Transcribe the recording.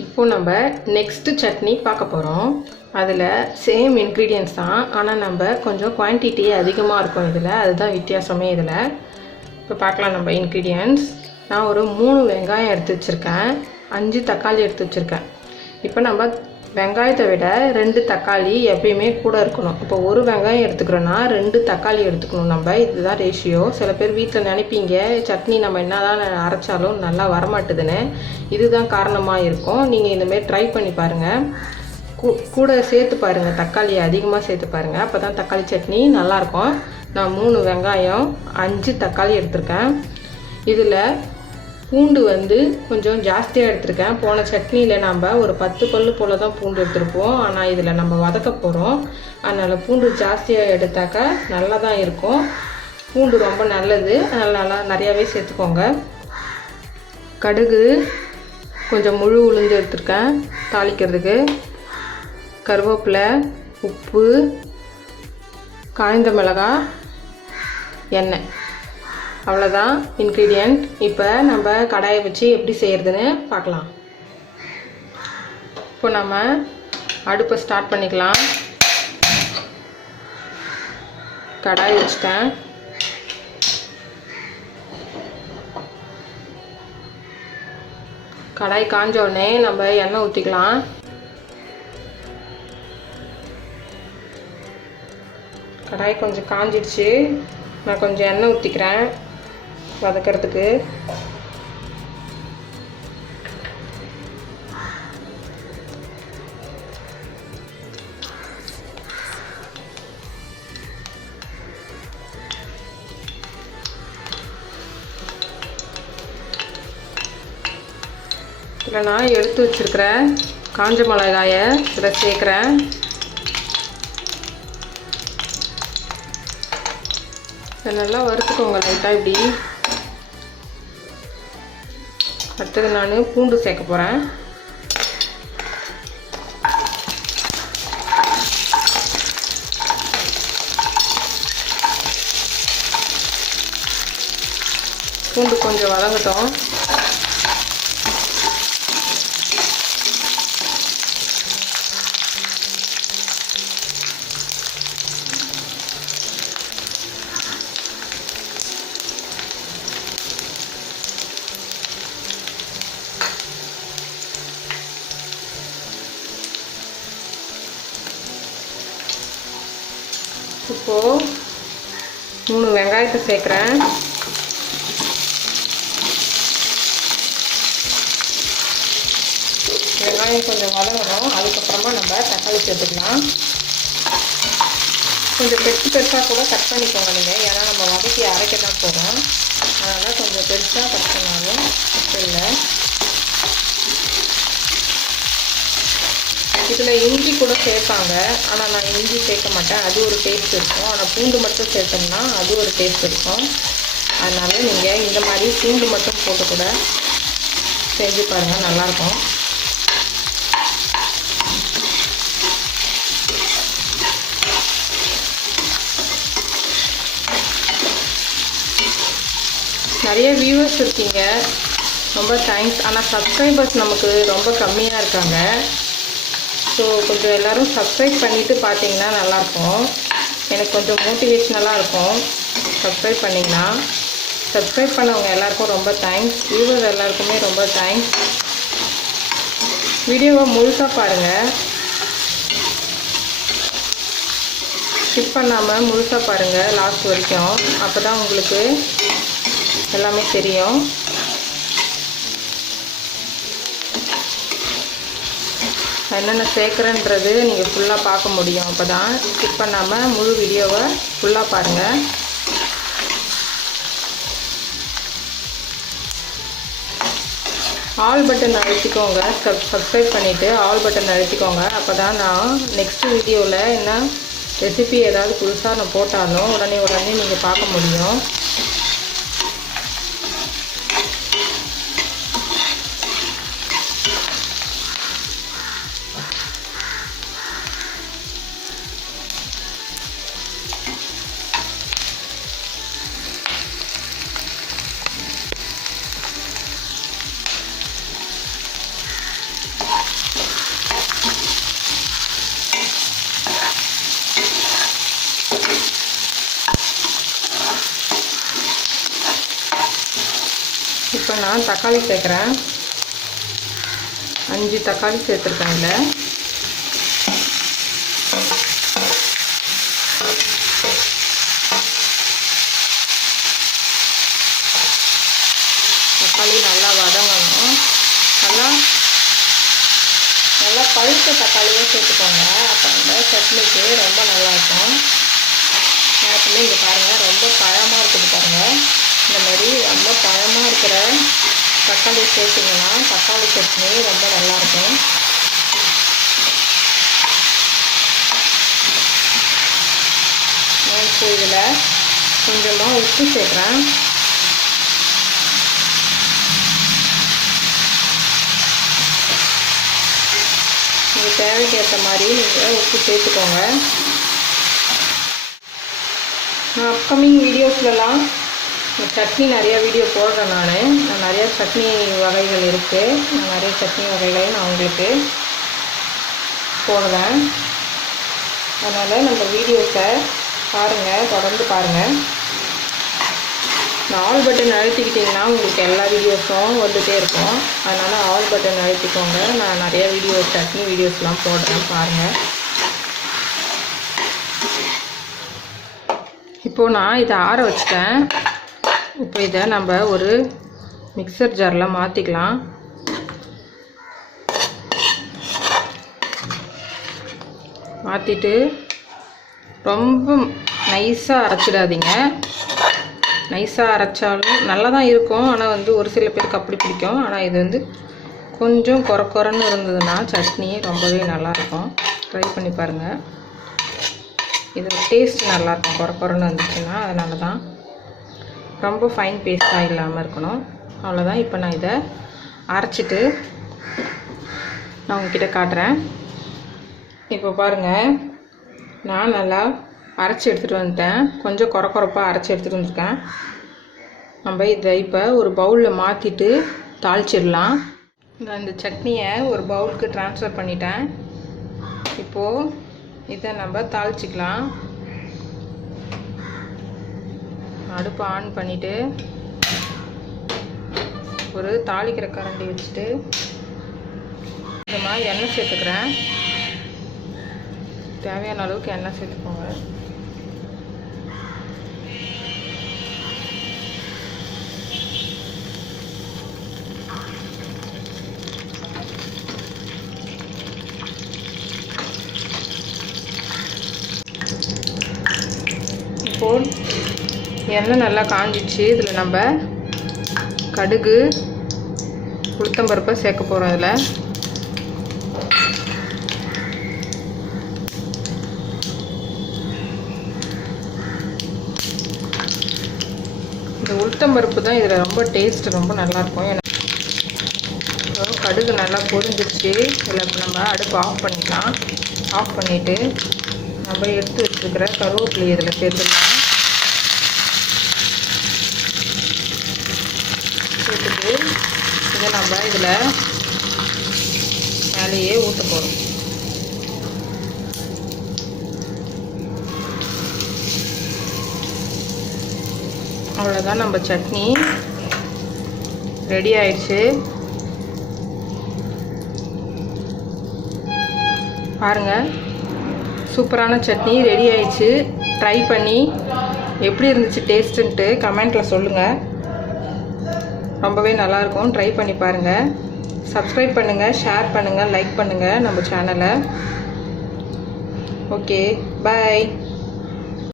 இப்போ நம்ம நெக்ஸ்ட் சட்னி பார்க்க போகிறோம். அதில் சேம் இன்க்ரீடியன்ட்ஸ் தான், ஆனால் நம்ம கொஞ்சம் குவான்டிட்டி அதிகமாக இருக்கும் இதில். அதுதான் வித்தியாசமே இதில். இப்போ பார்க்கலாம் நம்ம இன்க்ரீடியன்ட்ஸ். நான் ஒரு 3 வெங்காயம் எடுத்து வச்சுருக்கேன், 5 தக்காளி எடுத்து வச்சுருக்கேன். இப்போ நம்ம வெங்காயத்தை விட 2 தக்காளி எப்பயுமே கூட இருக்கணும். இப்போ ஒரு வெங்காயம் எடுத்துக்கிறோன்னா 2 தக்காளி எடுத்துக்கணும் நம்ம. இதுதான் ரேஷியோ. சில பேர் வீட்டில் நினைப்பீங்க சட்னி நம்ம என்ன தான் அரைச்சாலும் நல்லா வரமாட்டுதுன்னு. இதுதான் காரணமாக இருக்கும். நீங்கள் இந்தமாரி ட்ரை பண்ணி பாருங்கள். கூட சேர்த்து பாருங்கள், தக்காளி அதிகமாக சேர்த்து பாருங்கள். அப்போ தான் தக்காளி சட்னி நல்லாயிருக்கும். நான் 3 வெங்காயம் 5 தக்காளி எடுத்திருக்கேன். இதில் பூண்டு கொஞ்சம் ஜாஸ்தியாக எடுத்திருக்கேன். போன சட்னியில் நம்ம ஒரு 10 பல் போல் தான் பூண்டு எடுத்துருப்போம். ஆனால் இதில் நம்ம வதக்க போகிறோம். அதனால் பூண்டு ஜாஸ்தியாக எடுத்தாக்கா நல்லா தான் இருக்கும். பூண்டு ரொம்ப நல்லது, நல்லா நிறையாவே சேர்த்துக்கோங்க. கடுகு கொஞ்சம் முழு உளுந்து எடுத்திருக்கேன் தாளிக்கிறதுக்கு. கருவேப்பிலை, உப்பு, காய்ந்த மிளகாய், எண்ணெய், அவ்வளோதான் இன்க்ரீடியண்ட். இப்போ நம்ம கடாயை வச்சு எப்படி செய்கிறதுன்னு பார்க்கலாம். இப்போ நம்ம அடுப்பை ஸ்டார்ட் பண்ணிக்கலாம். கடாய் வச்சுட்டேன். கடாய் காஞ்ச உடனே நம்ம எண்ணெய் ஊற்றிக்கலாம். கடாய் கொஞ்சம் காஞ்சிடுச்சு. நான் கொஞ்சம் எண்ணெய் ஊற்றிக்கிறேன் வதக்கிறதுக்கு. இதில் நான் எடுத்து வச்சுருக்கிற காஞ்ச மிளகாயை இதில் சேர்க்குறேன். இதை நல்லா வறுத்துக்கோங்க லைட்டாக இப்படி. அடுத்தது நான் பூண்டு சேர்க்க போகிறேன். பூண்டு கொஞ்சம் வதங்கட்டும். இப்போது 3 வெங்காயத்தை சேர்க்குறேன். வெங்காயம் கொஞ்சம் வதங்கணும். அதுக்கப்புறமா நம்ம தக்காளி சேர்த்துக்கலாம். கொஞ்சம் பெருசாக கூட கட் பண்ணிக்கோங்க நீங்கள். ஏன்னா நம்ம வதக்கி அரைக்க தான் போகிறோம். அதனால் கொஞ்சம் பெருசாக கட் பண்ணாலும் இல்லை. இதில் இஞ்சி கூட சேர்ப்பாங்க, ஆனால் நான் இஞ்சி சேர்க்க மாட்டேன். அது ஒரு டேஸ்ட் இருக்கும். ஆனால் பூண்டு மட்டும் சேர்த்தோம்னா அது ஒரு டேஸ்ட் இருக்கும். அதனால் நீங்கள் இந்த மாதிரி பூண்டு மட்டும் போட்டு கூட செஞ்சு பாருங்கள், நல்லாயிருக்கும். நிறைய வியூவர்ஸ் இருக்கீங்க, ரொம்ப தேங்க்ஸ். ஆனால் சப்ஸ்கிரைபர்ஸ் நமக்கு ரொம்ப கம்மியாக இருக்காங்க. ஸோ கொஞ்சம் எல்லோரும் சப்ஸ்கிரைப் பண்ணிவிட்டு பார்த்தீங்கன்னா நல்லாயிருக்கும். எனக்கு கொஞ்சம் மோட்டிவேஷ்னலாக இருக்கும் சப்ஸ்கிரைப் பண்ணிங்கன்னா. சப்ஸ்கிரைப் பண்ணவங்க எல்லாருக்கும் ரொம்ப தேங்க்ஸ். வியூவர்ஸ் எல்லாருக்குமே ரொம்ப தேங்க்ஸ். வீடியோவை முழுசாக பாருங்கள், ஸ்கிப் பண்ணாமல் முழுசாக பாருங்கள் லாஸ்ட் வரைக்கும். அப்போ தான் உங்களுக்கு எல்லாமே தெரியும். என்னென்ன சேர்க்குறேன்றது நீங்கள் ஃபுல்லாக பார்க்க முடியும். அப்போ தான் ஸ்கிப் பண்ணாமல் முழு வீடியோவை ஃபுல்லாக பாருங்கள். ஆல் பட்டன் அழுத்திக்கோங்க. சப்ஸ்கிரைப் பண்ணிவிட்டு ஆல் பட்டன் அழுத்திக்கோங்க. அப்போ தான் நான் நெக்ஸ்ட் வீடியோவில் என்ன ரெசிபி ஏதாவது புதுசாக நான் போட்டாலும் உடனே நீங்கள் பார்க்க முடியும். இப்போ நான் தக்காளி சேர்க்குறேன். 5 தக்காளி சேர்த்துருக்கேன். இதில் தக்காளி நல்லா வதங்கணும். நல்லா பழுத்த தக்காளியாக சேர்த்துக்கோங்க. அப்போ அந்த சட்னிக்கு ரொம்ப நல்லாயிருக்கும். எப்பவுமே இங்கே பாருங்கள், ரொம்ப பழமாக இருக்குது பாருங்கள். இந்த மாதிரி ரொம்ப பழமாக இருக்கிற தக்காளி சேர்த்திங்கன்னா தக்காளி சட்னி ரொம்ப நல்லாயிருக்கும். இப்போ இதில் கொஞ்சமாக உப்பு சேர்க்குறேன். உங்களுக்கு தேவைக்கு ஏற்ற மாதிரி நீங்கள் உப்பு சேர்த்துக்கோங்க. நான் அப்கமிங் வீடியோஸ்லலாம் சட்னி நிறையா வீடியோ போடுறேன். நான் நிறையா சட்னி வகைகள் இருக்குது. நான் நிறைய சட்னி வகைகளை நான் உங்களுக்கு போடுறேன். அதனால் நம்ம வீடியோஸை பாருங்கள், தொடர்ந்து பாருங்கள். நான் ஆல் பட்டன் அழுத்திக்கிட்டிங்கன்னா உங்களுக்கு எல்லா வீடியோஸும் வந்துகிட்டே இருக்கும். அதனால் ஆல் பட்டன் அழுத்திக்கோங்க. நான் நிறையா சட்னி வீடியோஸ்லாம் போடுறேன், பாருங்கள். இப்போது நான் இதை ஆற வச்சுட்டேன். இப்போ இதை நம்ம ஒரு மிக்சர் ஜாரில் மாற்றிக்கலாம். மாற்றிட்டு ரொம்ப நைஸாக அரைச்சிடாதீங்க. நைஸாக அரைச்சாலும் நல்லா தான் இருக்கும். ஆனால் ஒரு சில பேருக்கு அப்படி பிடிக்கும். ஆனால் இது கொஞ்சம் கொரன்னு இருந்ததுன்னா சட்னி ரொம்பவே நல்லாயிருக்கும். ட்ரை பண்ணி பாருங்கள். இது டேஸ்ட் நல்லாயிருக்கும். கொரன்னு வந்துச்சுன்னா அதனால தான். ரொம்ப ஃபைன் பேஸ்ட்டாக இல்லாமல் இருக்கணும். அவ்வளோதான். இப்போ நான் இதை அரைச்சிட்டு நான் உங்ககிட்ட காட்டுறேன். இப்போ பாருங்கள், நான் நல்லா அரைச்சி எடுத்துகிட்டு வந்துட்டேன். கொஞ்சம் கொரப்பாக அரைச்சி எடுத்துகிட்டு வந்துருக்கேன். நம்ம இதை இப்போ ஒரு பவுலில் மாற்றிட்டு தாளிச்சிடலாம். நான் இந்த சட்னியை ஒரு பவுலுக்கு ட்ரான்ஸ்ஃபர் பண்ணிட்டேன். இப்போது இதை நம்ம தாளிச்சிக்கலாம். அடுப்பை ஆன் பண்ணிவிட்டு ஒரு தாளிக்கிற கரண்டி வச்சுட்டு இந்த மாதிரி எண்ணெய் சேர்த்துக்கிறேன். தேவையான அளவுக்கு எண்ணெய் சேர்த்துக்கோங்க. இப்போது எண்ணெய் நல்லா காஞ்சிச்சு. இதில் நம்ம கடுகு, உளுத்தம்பருப்பை சேர்க்க போகிறோம். இதில் இந்த உளுத்தம்பருப்பு தான் இதில் ரொம்ப டேஸ்ட் ரொம்ப நல்லாயிருக்கும். கடுகு நல்லா பொரிஞ்சிருச்சு. இதில் இப்போ நம்ம அடுப்பு ஆஃப் பண்ணிக்கலாம். ஆஃப் பண்ணிவிட்டு நம்ம எடுத்து வச்சுருக்கிற கருவேப்பிலை இதில் சேர்த்துக்கலாம். சேர்த்துட்டு இதை நம்ம இதில் மேலேயே ஊற்ற போகிறோம். அவ்வளோதான், நம்ம சட்னி ரெடி ஆயிடுச்சு. பாருங்கள், சூப்பரான சட்னி ரெடி ஆயிடுச்சு. ட்ரை பண்ணி எப்படி இருந்துச்சு டேஸ்ட்டுன்ட்டு கமெண்ட்டில் சொல்லுங்கள். ரொம்பவே நல்லாயிருக்கும். ட்ரை பண்ணி பாருங்கள். சப்ஸ்கிரைப் பண்ணுங்கள், ஷேர் பண்ணுங்கள், லைக் பண்ணுங்கள் நம்ம சேனலை. ஓகே, பாய்.